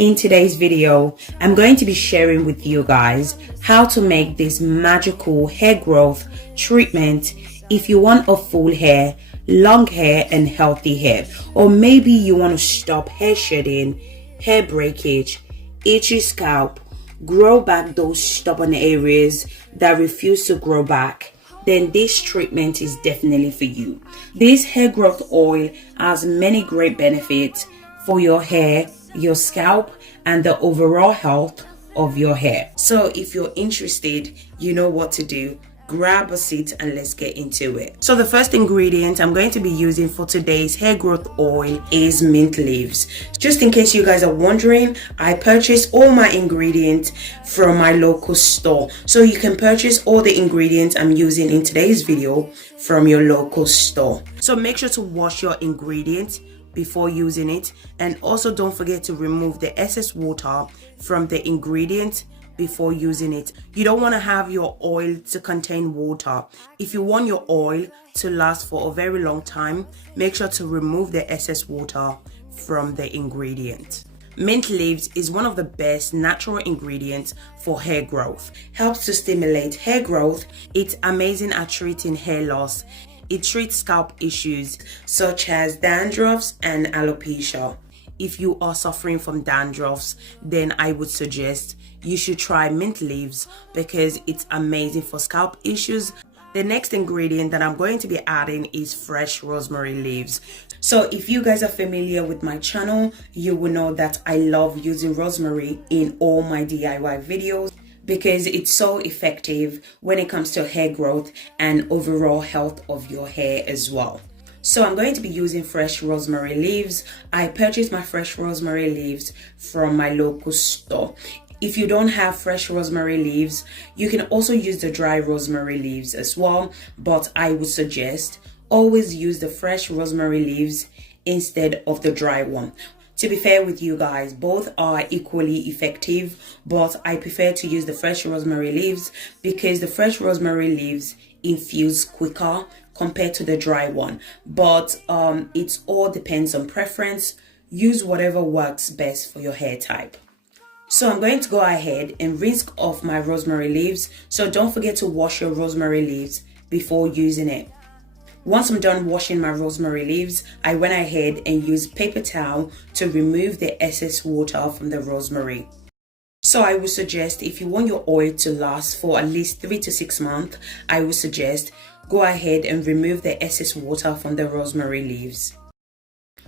In today's video, I'm going to be sharing with you guys how to make this magical hair growth treatment if you want a full hair, long hair and healthy hair, or maybe you want to stop hair shedding, hair breakage, itchy scalp, grow back those stubborn areas that refuse to grow back. Then this treatment is definitely for you. This hair growth oil has many great benefits for your hair, your scalp and the overall health of your hair. So if you're interested, you know what to do. Grab a seat and let's get into it. So the first ingredient I'm going to be using for today's hair growth oil is mint leaves. Just in case you guys are wondering, I purchased all my ingredients from my local store. So you can purchase all the ingredients I'm using in today's video from your local store. So make sure to wash your ingredients before using it, and also don't forget to remove the excess water from the ingredient before using it. You don't want to have your oil to contain water. If you want your oil to last for a very long time, make sure to remove the excess water from the ingredient. Mint leaves is one of the best natural ingredients for hair growth. Helps to stimulate hair growth. It's amazing at treating hair loss. It treats scalp issues such as dandruffs and alopecia. If you are suffering from dandruffs, then I would suggest you should try mint leaves because it's amazing for scalp issues. The next ingredient that I'm going to be adding is fresh rosemary leaves. So if you guys are familiar with my channel, you will know that I love using rosemary in all my DIY videos, because it's so effective when it comes to hair growth and overall health of your hair as well. So I'm going to be using fresh rosemary leaves. I purchased my fresh rosemary leaves from my local store. If you don't have fresh rosemary leaves, you can also use the dry rosemary leaves as well, but I would suggest always use the fresh rosemary leaves instead of the dry one. To be fair with you guys, both are equally effective, but I prefer to use the fresh rosemary leaves because the fresh rosemary leaves infuse quicker compared to the dry one. But it all depends on preference. Use whatever works best for your hair type. So I'm going to go ahead and rinse off my rosemary leaves. So don't forget to wash your rosemary leaves before using it. Once I'm done washing my rosemary leaves, I went ahead and used paper towel to remove the excess water from the rosemary. So I would suggest if you want your oil to last for at least 3 to 6 months, I would suggest go ahead and remove the excess water from the rosemary leaves.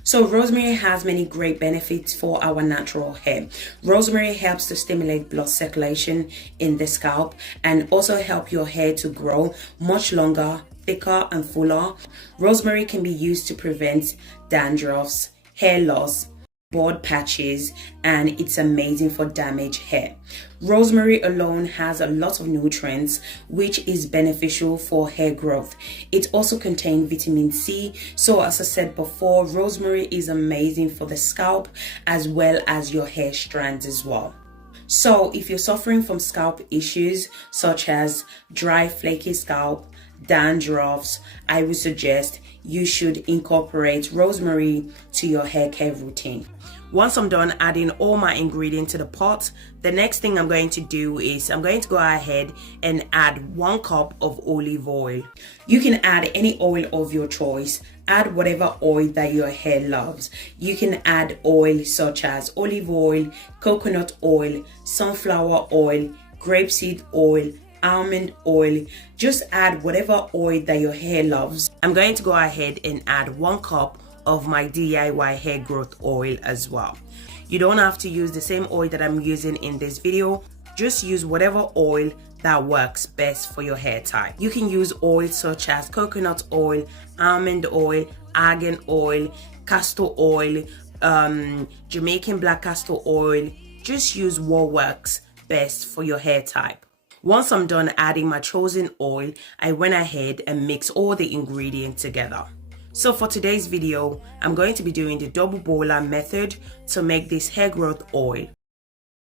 So rosemary has many great benefits for our natural hair. Rosemary helps to stimulate blood circulation in the scalp and also help your hair to grow much longer, thicker and fuller. Rosemary can be used to prevent dandruffs, hair loss, bald patches, and it's amazing for damaged hair. Rosemary alone has a lot of nutrients which is beneficial for hair growth. It also contains vitamin C. So as I said before, rosemary is amazing for the scalp as well as your hair strands as well. So if you're suffering from scalp issues such as dry flaky scalp, dandruffs, I would suggest you should incorporate rosemary to your hair care routine. Once I'm done adding all my ingredients to the pot, the next thing I'm going to do is I'm going to go ahead and add 1 cup of olive oil. You can add any oil of your choice. Add whatever oil that your hair loves. You can add oil such as olive oil, coconut oil, sunflower oil, grapeseed oil, almond oil. Just add whatever oil that your hair loves. I'm going to go ahead and add 1 cup of my DIY hair growth oil as well. You don't have to use the same oil that I'm using in this video. Just use whatever oil that works best for your hair type. You can use oils such as coconut oil, almond oil, argan oil, castor oil, Jamaican black castor oil. Just use what works best for your hair type. Once I'm done adding my chosen oil, I went ahead and mixed all the ingredients together. So for today's video, I'm going to be doing the double boiler method to make this hair growth oil.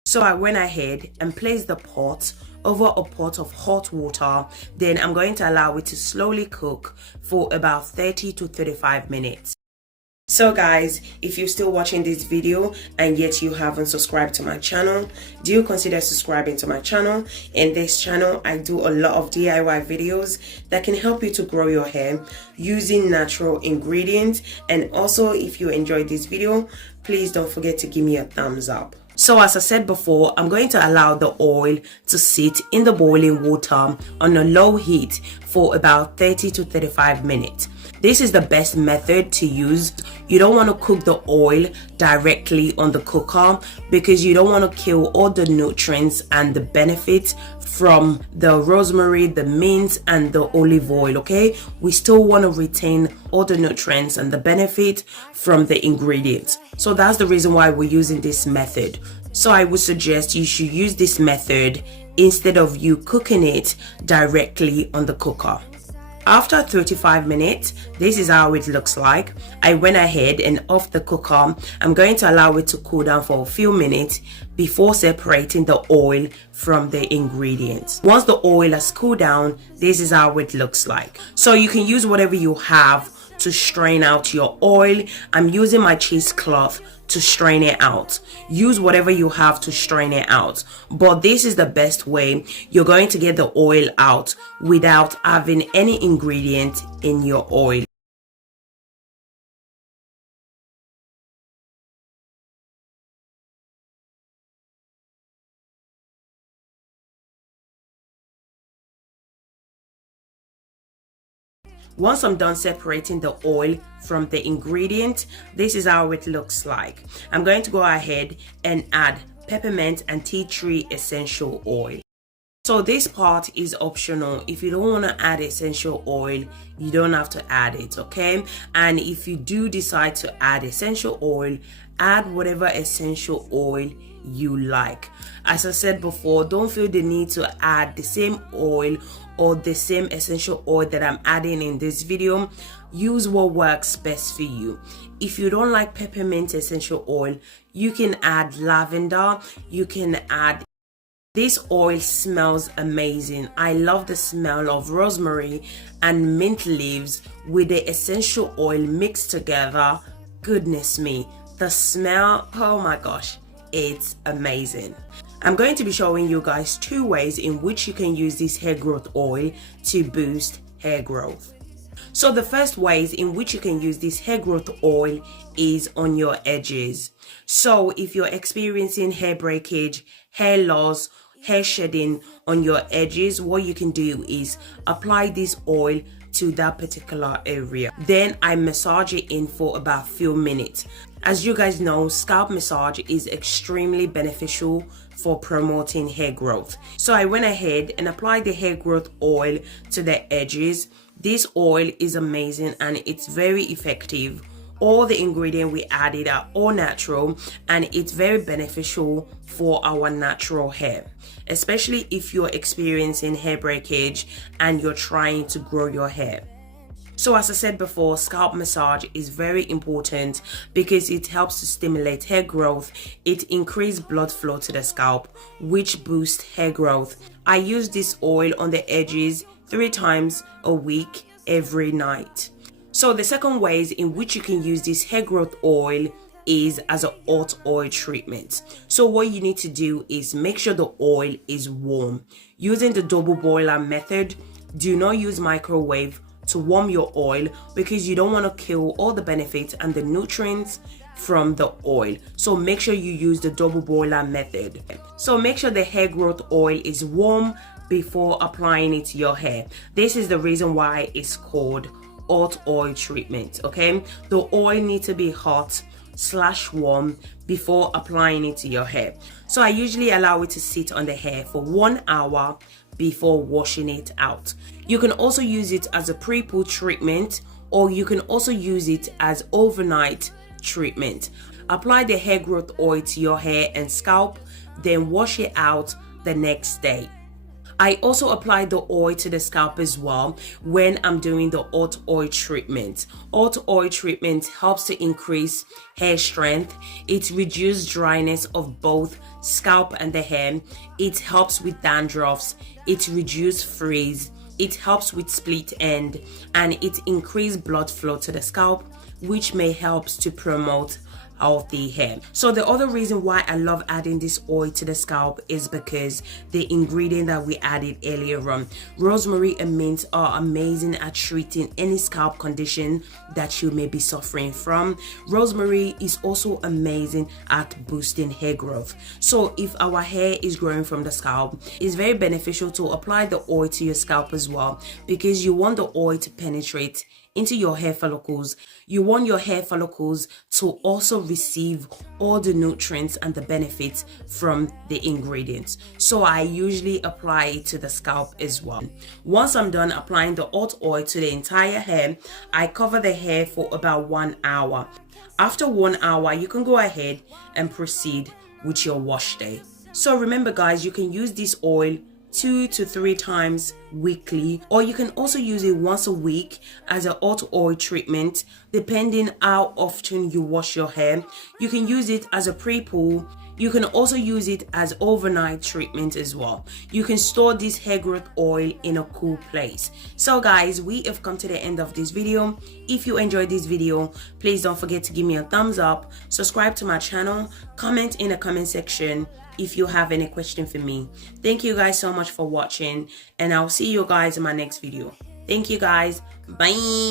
So I went ahead and placed the pot over a pot of hot water. Then I'm going to allow it to slowly cook for about 30 to 35 minutes. So guys, if you're still watching this video and yet you haven't subscribed to my channel, do consider subscribing to my channel. In this channel, I do a lot of DIY videos that can help you to grow your hair using natural ingredients. And also, if you enjoyed this video, please don't forget to give me a thumbs up. So as I said before, I'm going to allow the oil to sit in the boiling water on a low heat for about 30 to 35 minutes. This is the best method to use. You don't want to cook the oil directly on the cooker because you don't want to kill all the nutrients and the benefits from the rosemary, the mint, and the olive oil, okay? We still want to retain all the nutrients and the benefit from the ingredients. So that's the reason why we're using this method. So I would suggest you should use this method instead of you cooking it directly on the cooker. After 35 minutes, this is how it looks like. I went ahead and off the cooker. I'm going to allow it to cool down for a few minutes before separating the oil from the ingredients. Once the oil has cooled down, this is how it looks like. So you can use whatever you have to strain out your oil. I'm using my cheesecloth to strain it out. Use whatever you have to strain it out, but this is the best way you're going to get the oil out without having any ingredient in your oil. Once I'm done separating the oil from the ingredient, this is how it looks like. I'm going to go ahead and add peppermint and tea tree essential oil. So this part is optional. If you don't want to add essential oil, you don't have to add it, okay? And if you do decide to add essential oil, add whatever essential oil you like. As I said before, don't feel the need to add the same oil or the same essential oil that I'm adding in this video. Use what works best for you. If you don't like peppermint essential oil, you can add lavender. You can add this oil. Smells amazing. I love the smell of rosemary and mint leaves with the essential oil mixed together. Goodness me, the smell, oh my gosh, it's amazing. I'm going to be showing you guys 2 ways in which you can use this hair growth oil to boost hair growth. So the first ways in which you can use this hair growth oil is on your edges. So if you're experiencing hair breakage, hair loss, hair shedding on your edges, what you can do is apply this oil to that particular area. Then I massage it in for about a few minutes. As you guys know, scalp massage is extremely beneficial for promoting hair growth. So I went ahead and applied the hair growth oil to the edges. This oil is amazing and it's very effective. All the ingredients we added are all natural and it's very beneficial for our natural hair, especially if you're experiencing hair breakage and you're trying to grow your hair. So as I said before, scalp massage is very important because it helps to stimulate hair growth. It increases blood flow to the scalp, which boosts hair growth. I use this oil on the edges 3 times a week, every night. So the second ways in which you can use this hair growth oil is as a hot oil treatment. So what you need to do is make sure the oil is warm. Using the double boiler method, do not use microwave to warm your oil because you don't want to kill all the benefits and the nutrients from the oil. So make sure you use the double boiler method. So make sure the hair growth oil is warm before applying it to your hair. This is the reason why it's called hot oil treatment, okay? The oil needs to be hot / warm before applying it to your hair. So I usually allow it to sit on the hair for 1 hour before washing it out. You can also use it as a pre-poo treatment, or you can also use it as overnight treatment. Apply the hair growth oil to your hair and scalp, then wash it out the next day. I also apply the oil to the scalp as well when I'm doing the hot oil treatment. Hot oil treatment helps to increase hair strength. It reduces dryness of both scalp and the hair. It helps with dandruffs. It reduces frizz. It helps with split end, and it increases blood flow to the scalp, which may help to promote healthy hair. So the other reason why I love adding this oil to the scalp is because the ingredient that we added earlier on. Rosemary and mint are amazing at treating any scalp condition that you may be suffering from. Rosemary is also amazing at boosting hair growth. So if our hair is growing from the scalp, it's very beneficial to apply the oil to your scalp as well, because you want the oil to penetrate into your hair follicles. You want your hair follicles to also receive all the nutrients and the benefits from the ingredients. So I usually apply it to the scalp as well. Once I'm done applying the hot oil to the entire hair, I cover the hair for about 1 hour. After 1 hour, you can go ahead and proceed with your wash day. So remember guys, you can use this oil 2 to 3 times weekly, or you can also use it once a week as a hot oil treatment, depending how often you wash your hair. You can use it as a pre-poo. You can also use it as overnight treatment as well. You can store this hair growth oil in a cool place. So guys, we have come to the end of this video. If you enjoyed this video, please don't forget to give me a thumbs up, subscribe to my channel, comment in the comment section if you have any question for me. Thank you guys so much for watching, and I'll see you guys in my next video. Thank you guys. Bye.